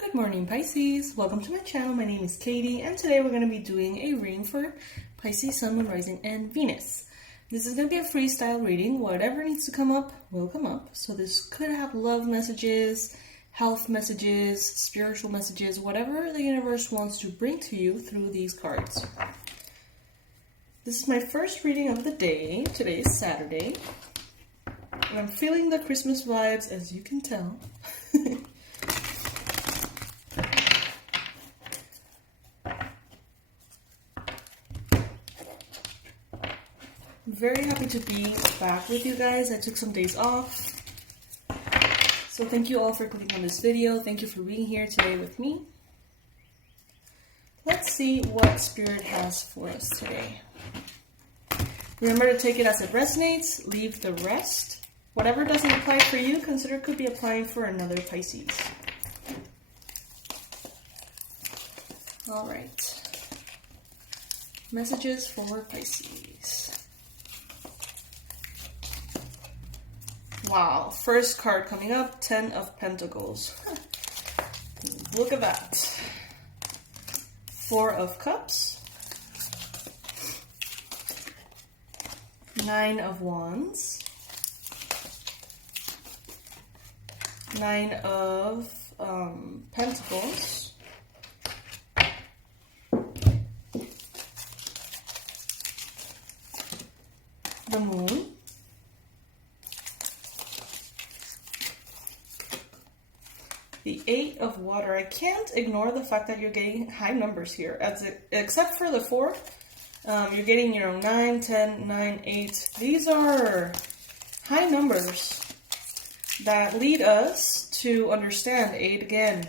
Good morning, Pisces. Welcome to my channel. My name is Katie, and today we're going to be doing a reading for Pisces, Sun, Moon, Rising, and Venus. This is going to be a freestyle reading. Whatever needs to come up will come up. So this could have love messages, health messages, spiritual messages, whatever the universe wants to bring to you through these cards. This is my first reading of the day. Today is Saturday, and I'm feeling the Christmas vibes, as you can tell. I'm very happy to be back with you guys. I took some days off. So thank you all for clicking on this video. Thank you for being here today with me. Let's see what Spirit has for us today. Remember to take it as it resonates. Leave the rest. Whatever doesn't apply for you, consider it could be applying for another Pisces. All right. Messages for Pisces. Wow, first card coming up, 10 of Pentacles. Look at that. 4 of Cups. 9 of Wands. 9 of Pentacles. The Moon. The 8 of Water. I can't ignore the fact that you're getting high numbers here. Except for the 4. You're getting, 9, 10, 9, 8. These are high numbers that lead us to understand 8 again.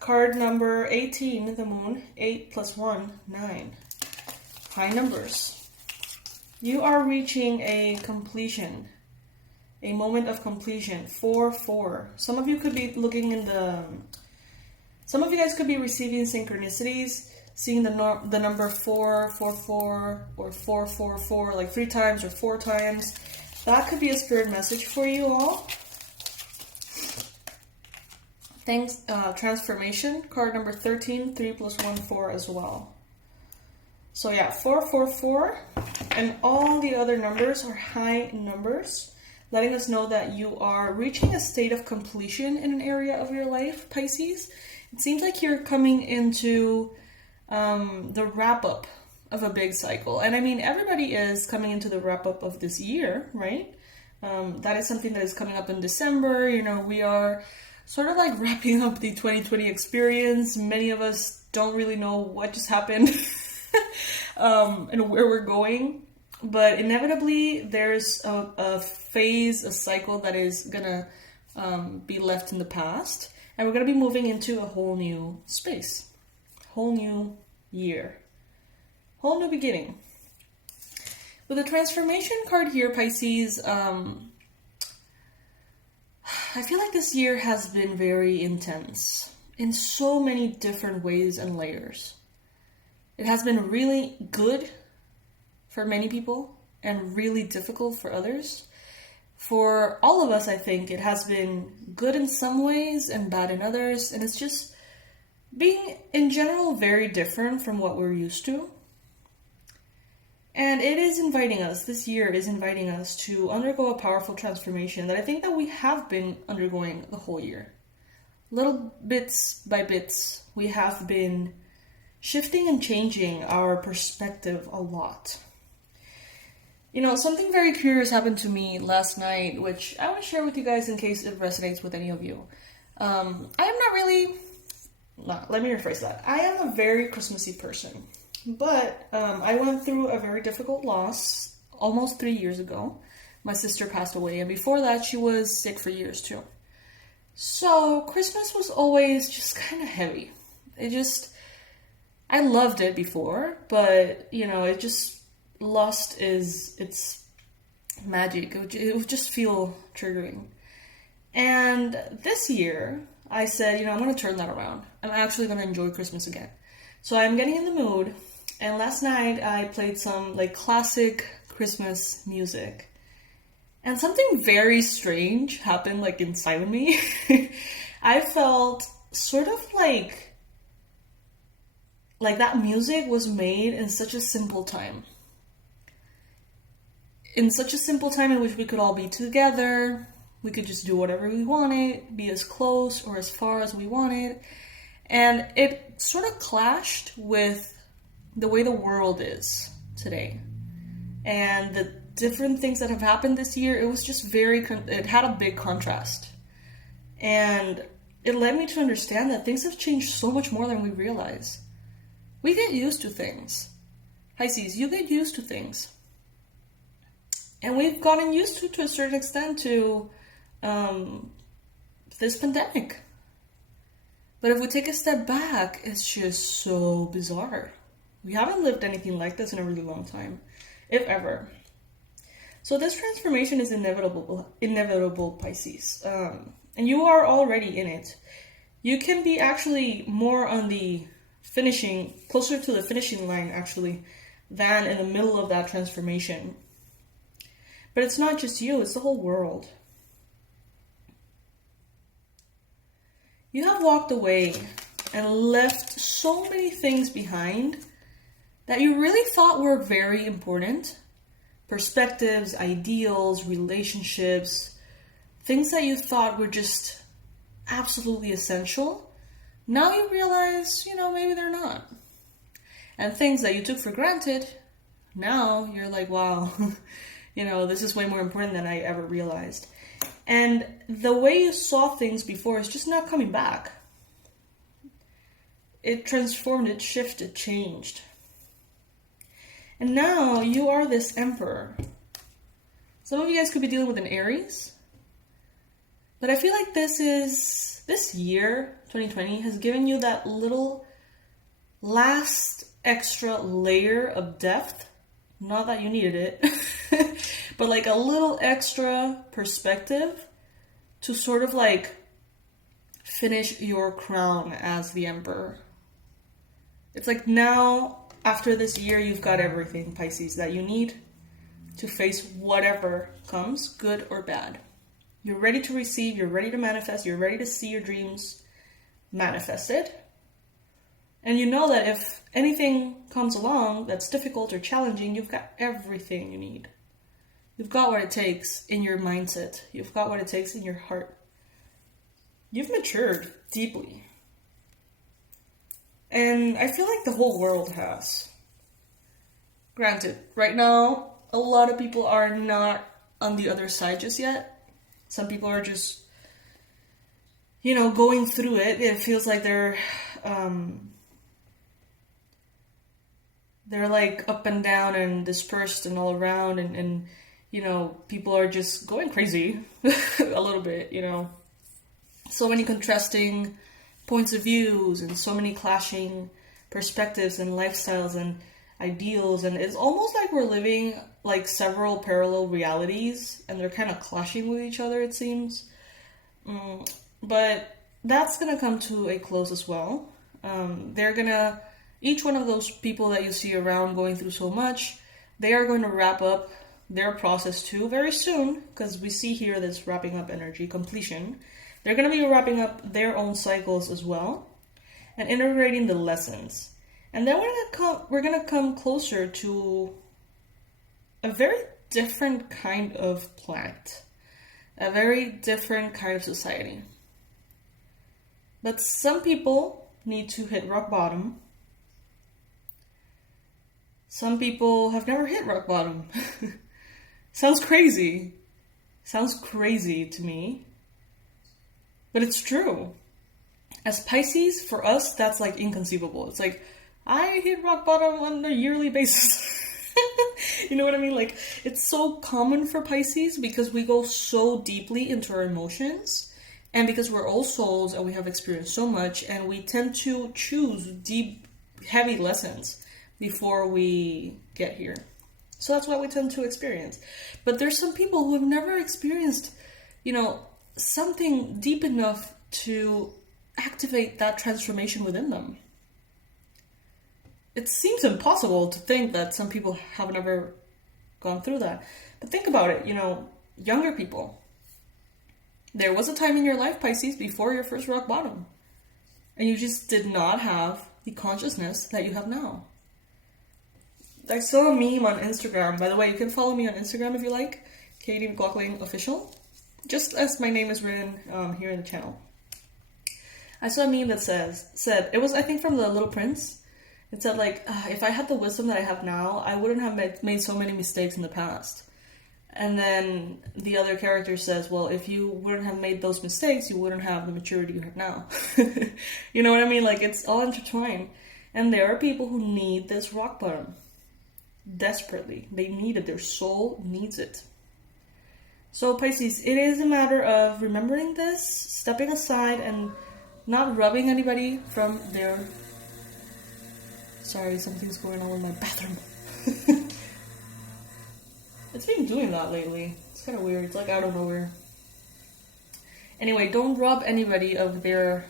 Card number 18, the Moon. 8 plus 1, 9. High numbers. You are reaching a completion. A moment of completion. 4, 4. Some of you could be looking in the... Some of you guys could be receiving synchronicities, seeing the number 4, 4, 4, or 4, 4, 4, like 3 times or 4 times. That could be a spirit message for you all. Thanks, transformation. Card number 13, 3 plus 1, 4 as well. So yeah, 4, 4, 4. And all the other numbers are high numbers, letting us know that you are reaching a state of completion in an area of your life, Pisces. It seems like you're coming into the wrap-up of a big cycle. And I mean, everybody is coming into the wrap-up of this year, right? That is something that is coming up in December. We are sort of like wrapping up the 2020 experience. Many of us don't really know what just happened and where we're going. But inevitably, there's a phase, a cycle that is gonna be left in the past, and we're gonna be moving into a whole new space, whole new year, whole new beginning. With the transformation card here, Pisces, I feel like this year has been very intense in so many different ways and layers. It has been really good for many people and really difficult for others. For all of us, I think it has been good in some ways and bad in others, and it's just being in general very different from what we're used to. And it is inviting us, this year is inviting us to undergo a powerful transformation that I think that we have been undergoing the whole year. Little bits by bits, we have been shifting and changing our perspective a lot. Something very curious happened to me last night, which I want to share with you guys in case it resonates with any of you. I am not really... No, let me rephrase that. I am a very Christmassy person, but I went through a very difficult loss almost 3 years ago. My sister passed away, and before that, she was sick for years too. So Christmas was always just kind of heavy. I loved it before, but, it just... lost its magic. It would just feel triggering. And this year, I said, I'm going to turn that around. I'm actually going to enjoy Christmas again. So I'm getting in the mood. And last night, I played some classic Christmas music. And something very strange happened inside of me. I felt sort of like that music was made in such a simple time. In such a simple time in which we could all be together, we could just do whatever we wanted, be as close or as far as we wanted. And it sort of clashed with the way the world is today. And the different things that have happened this year, it was just it had a big contrast. And it led me to understand that things have changed so much more than we realize. We get used to things. Pisces, you get used to things. And we've gotten used to a certain extent to this pandemic. But if we take a step back, it's just so bizarre. We haven't lived anything like this in a really long time, if ever. So this transformation is inevitable, Pisces. And you are already in it. You can be actually more on the closer to the finishing line, actually, than in the middle of that transformation. But it's not just you, it's the whole world. You have walked away and left so many things behind that you really thought were very important. Perspectives, ideals, relationships, things that you thought were just absolutely essential. Now you realize, maybe they're not. And things that you took for granted, now you're like, wow, this is way more important than I ever realized. And the way you saw things before is just not coming back. It transformed, it shifted, changed. And now you are this emperor. Some of you guys could be dealing with an Aries. But I feel like this year, 2020, has given you that little last extra layer of depth. Not that you needed it, but like a little extra perspective to sort of like finish your crown as the emperor. It's like now, after this year, you've got everything, Pisces, that you need to face whatever comes, good or bad. You're ready to receive, you're ready to manifest, you're ready to see your dreams manifested. And you know that if anything comes along that's difficult or challenging, you've got everything you need. You've got what it takes in your mindset. You've got what it takes in your heart. You've matured deeply. And I feel like the whole world has. Granted, right now, a lot of people are not on the other side just yet. Some people are just, going through it. It feels like they're like up and down and dispersed and all around, and people are just going crazy a little bit, So many contrasting points of views and so many clashing perspectives and lifestyles and ideals, and it's almost like we're living like several parallel realities and they're kind of clashing with each other, it seems. But that's gonna come to a close as well. Each one of those people that you see around going through so much, they are going to wrap up their process too very soon, because we see here this wrapping up energy, completion. They're going to be wrapping up their own cycles as well and integrating the lessons. And then we're going to come closer to a very different kind of planet, a very different kind of society. But some people need to hit rock bottom. Some people have never hit rock bottom. Sounds crazy. Sounds crazy to me. But it's true. As Pisces, for us, that's like inconceivable. It's like, I hit rock bottom on a yearly basis. You know what I mean? Like, it's so common for Pisces because we go so deeply into our emotions. And because we're all souls and we have experienced so much, and we tend to choose deep, heavy lessons before we get here. So that's what we tend to experience. But there's some people who have never experienced, something deep enough to activate that transformation within them. It seems impossible to think that some people have never gone through that. But think about it, younger people. There was a time in your life, Pisces, before your first rock bottom. And you just did not have the consciousness that you have now. I saw a meme on Instagram. By the way, you can follow me on Instagram if you like. Katie McLaughlin Official. Just as my name is written here in the channel. I saw a meme that said, it was I think from The Little Prince. It said like, if I had the wisdom that I have now, I wouldn't have made so many mistakes in the past. And then the other character says, well, if you wouldn't have made those mistakes, you wouldn't have the maturity you have now. You know what I mean? Like, it's all intertwined. And there are people who need this rock bottom. Desperately. They need it. Their soul needs it. So Pisces, it is a matter of remembering this, stepping aside, and not rubbing anybody from their... Sorry, something's going on with my bathroom. It's been doing that lately. It's kind of weird. It's like out of nowhere. Anyway, don't rob anybody of their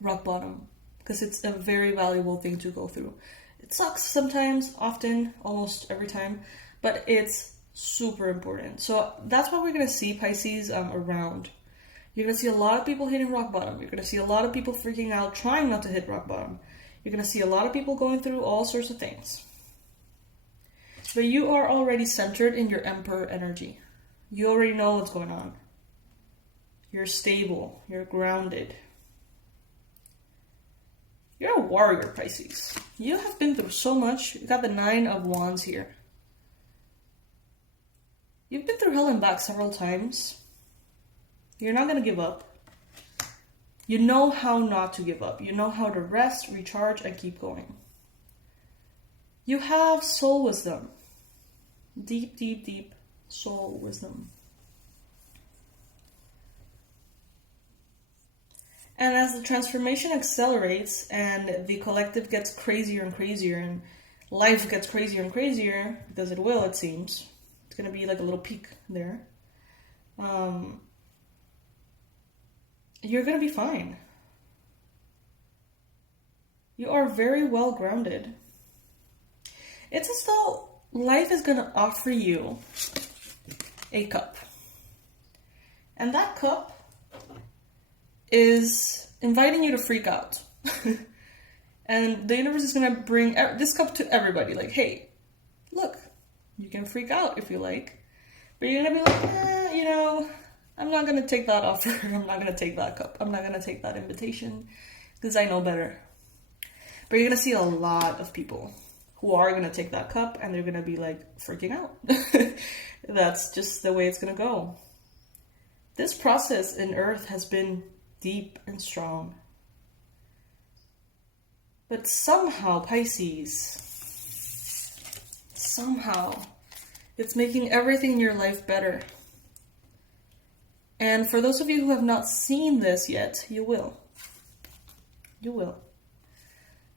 rock bottom, because it's a very valuable thing to go through. It sucks sometimes, often, almost every time, but it's super important. So that's what we're going to see, Pisces, around. You're going to see a lot of people hitting rock bottom. You're going to see a lot of people freaking out, trying not to hit rock bottom. You're going to see a lot of people going through all sorts of things. But you are already centered in your Emperor energy. You already know what's going on. You're stable. You're grounded. You're a warrior, Pisces. You have been through so much. You got the 9 of Wands here. You've been through hell and back several times. You're not going to give up. You know how not to give up. You know how to rest, recharge, and keep going. You have soul wisdom. Deep, deep, deep soul wisdom. And as the transformation accelerates and the collective gets crazier and crazier and life gets crazier and crazier, because it will, it seems. It's going to be like a little peak there. You're going to be fine. You are very well grounded. It's as though life is going to offer you a cup. And that cup is inviting you to freak out. And the universe is going to bring this cup to everybody. Like, hey, look, you can freak out if you like. But you're going to be like, you know, I'm not going to take that offer. I'm not going to take that cup. I'm not going to take that invitation because I know better. But you're going to see a lot of people who are going to take that cup and they're going to be like freaking out. That's just the way it's going to go. This process in Earth has been deep and strong. But somehow, Pisces, it's making everything in your life better. And for those of you who have not seen this yet, you will. You will.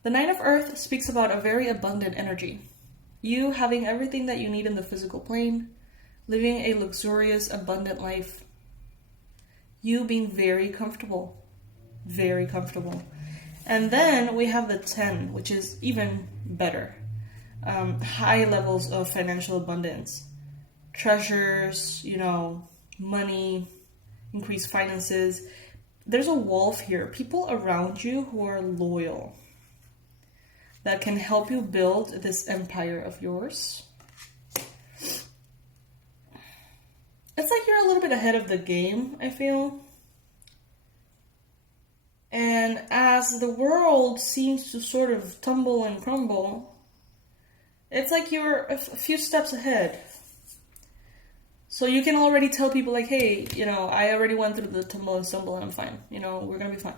The 9 of Earth speaks about a very abundant energy. You having everything that you need in the physical plane, living a luxurious, abundant life. You being very comfortable. Very comfortable. And then we have the 10, which is even better. High levels of financial abundance. Treasures, you know, money, increased finances. There's a wolf here. People around you who are loyal. That can help you build this empire of yours. It's like you're a little bit ahead of the game, I feel. And as the world seems to sort of tumble and crumble, it's like you're a few steps ahead. So you can already tell people like, hey, you know, I already went through the tumble and stumble and I'm fine. You know, we're going to be fine.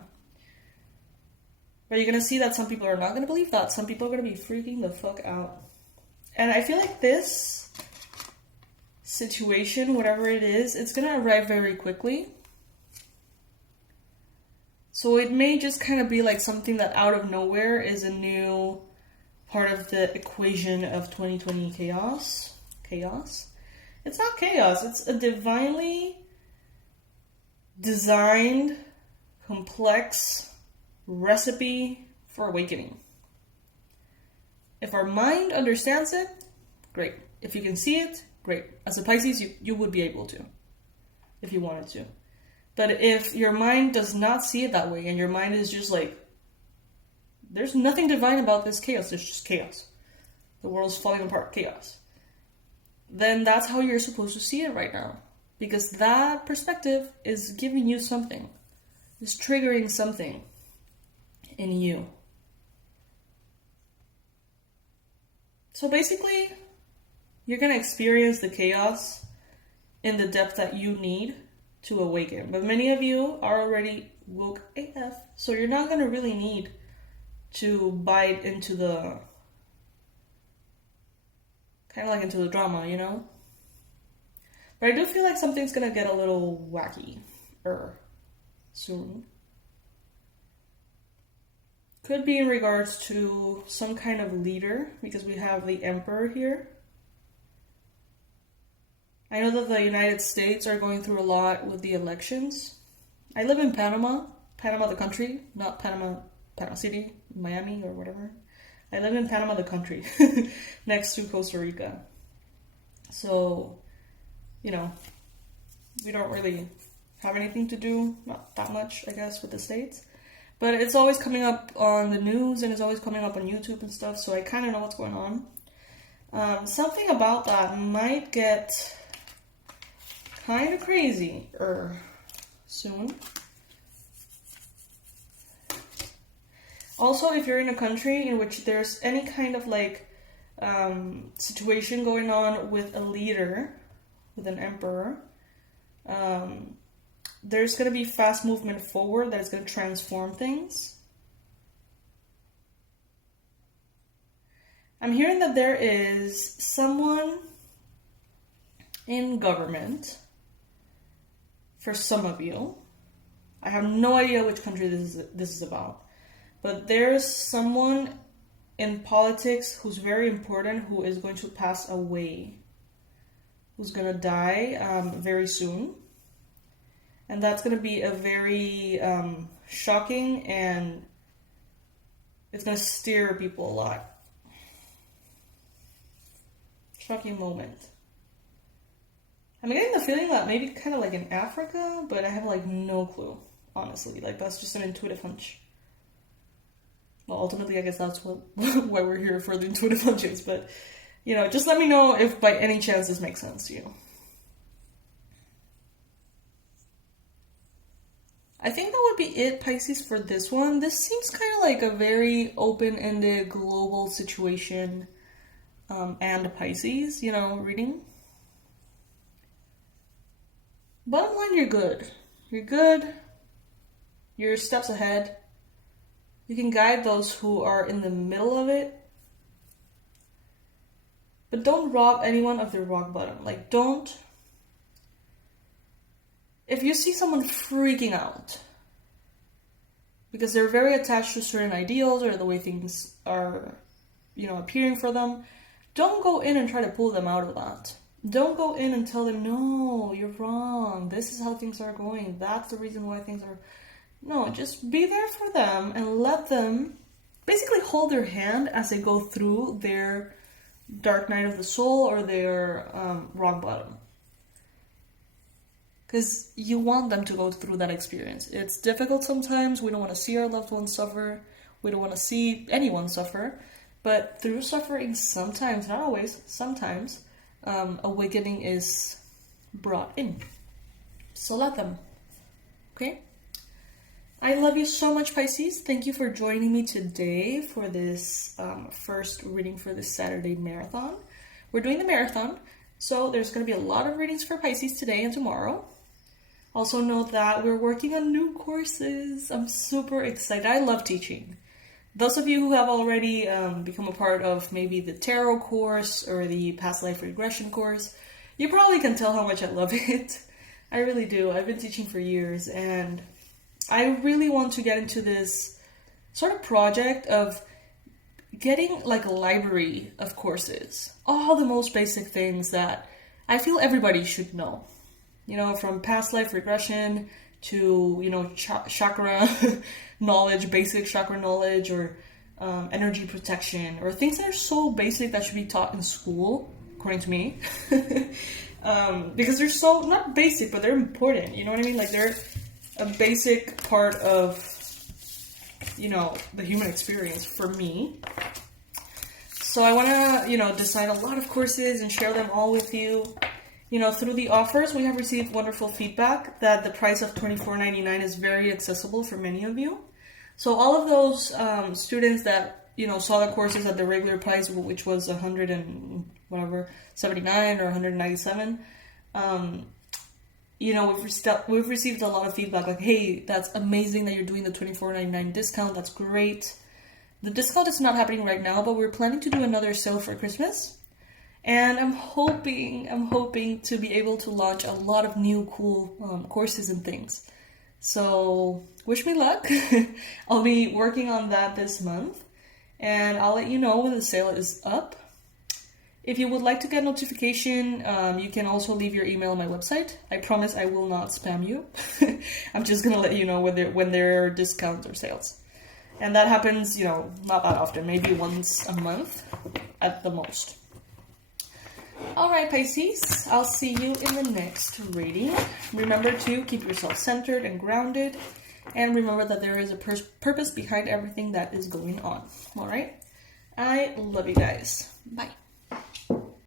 But you're going to see that some people are not going to believe that. Some people are going to be freaking the fuck out. And I feel like this situation, whatever it is, it's going to arrive very quickly. So it may just kind of be like something that out of nowhere is a new part of the equation of 2020 chaos. Chaos? It's not chaos. It's a divinely designed, complex recipe for awakening. If our mind understands it, great. If you can see it, great. As a Pisces, you would be able to, if you wanted to. But if your mind does not see it that way, and your mind is just like, there's nothing divine about this chaos, there's just chaos. The world's falling apart, chaos. Then that's how you're supposed to see it right now. Because that perspective is giving you something. Is triggering something in you. So basically, you're going to experience the chaos in the depth that you need to awaken. But many of you are already woke AF. So you're not going to really need to bite into the... kind of like into the drama, you know? But I do feel like something's going to get a little wacky soon. Could be in regards to some kind of leader, because we have the Emperor here. I know that the United States are going through a lot with the elections. I live in Panama the country, not Panama City, Miami or whatever. I live in Panama the country, next to Costa Rica. So, you know, we don't really have anything to do, not that much, I guess, with the States. But it's always coming up on the news, and it's always coming up on YouTube and stuff, so I kind of know what's going on. Something about that might get kind of crazy soon. Also, if you're in a country in which there's any kind of like situation going on with a leader, with an emperor, there's going to be fast movement forward that is going to transform things. I'm hearing that there is someone in government, for some of you. I have no idea which country this is about. But there's someone in politics who's very important who is going to pass away. Who's going to die very soon. And that's going to be a very shocking, and it's going to steer people a lot. Shocking moment. I'm getting the feeling that maybe kind of like in Africa, but I have like no clue, honestly. Like that's just an intuitive hunch. Well, ultimately, I guess that's why we're here, for the intuitive hunches. But, you know, just let me know if by any chance this makes sense to you. I think that would be it, Pisces, for this one. This seems kind of like a very open-ended global situation and Pisces, you know, reading. Bottom line, you're good. You're good. You're steps ahead. You can guide those who are in the middle of it. But don't rob anyone of their rock bottom. Like, don't... If you see someone freaking out because they're very attached to certain ideals or the way things are, you know, appearing for them, don't go in and try to pull them out of that. Don't go in and tell them, no, you're wrong. This is how things are going. That's the reason why things are... No, just be there for them and let them basically hold their hand as they go through their dark night of the soul or their rock bottom. Because you want them to go through that experience. It's difficult sometimes. We don't want to see our loved ones suffer. We don't want to see anyone suffer. But through suffering, sometimes, not always, sometimes, awakening is brought in. So let them. Okay? I love you so much, Pisces. Thank you for joining me today for this first reading for this Saturday marathon. We're doing the marathon, so there's going to be a lot of readings for Pisces today and tomorrow. Also note that we're working on new courses. I'm super excited. I love teaching. Those of you who have already become a part of maybe the tarot course or the past life regression course, you probably can tell how much I love it. I really do. I've been teaching for years, and I really want to get into this sort of project of getting like a library of courses. All the most basic things that I feel everybody should know. You know, from past life regression to, you know, chakra knowledge, basic chakra knowledge, or energy protection, or things that are so basic that should be taught in school, according to me. Because they're so, not basic, but they're important. You know what I mean? Like a basic part of, you know, the human experience for me. So I want to, you know, design a lot of courses and share them all with you. You know, through the offers, we have received wonderful feedback that the price of $24.99 is very accessible for many of you. So all of those students that, you know, saw the courses at the regular price, which was 100 and whatever, 79 or 197, you know, we've received a lot of feedback like, hey, that's amazing that you're doing the $24.99 discount. That's great. The discount is not happening right now, but we're planning to do another sale for Christmas. And I'm hoping to be able to launch a lot of new cool courses and things. So wish me luck. I'll be working on that this month, and I'll let you know when the sale is up. If you would like to get notification, you can also leave your email on my website. I promise I will not spam you. I'm just gonna let you know when there are discounts or sales. And that happens, you know, not that often, maybe once a month at the most. Alright, Pisces, I'll see you in the next reading. Remember to keep yourself centered and grounded, and remember that there is a purpose behind everything that is going on. Alright? I love you guys. Bye.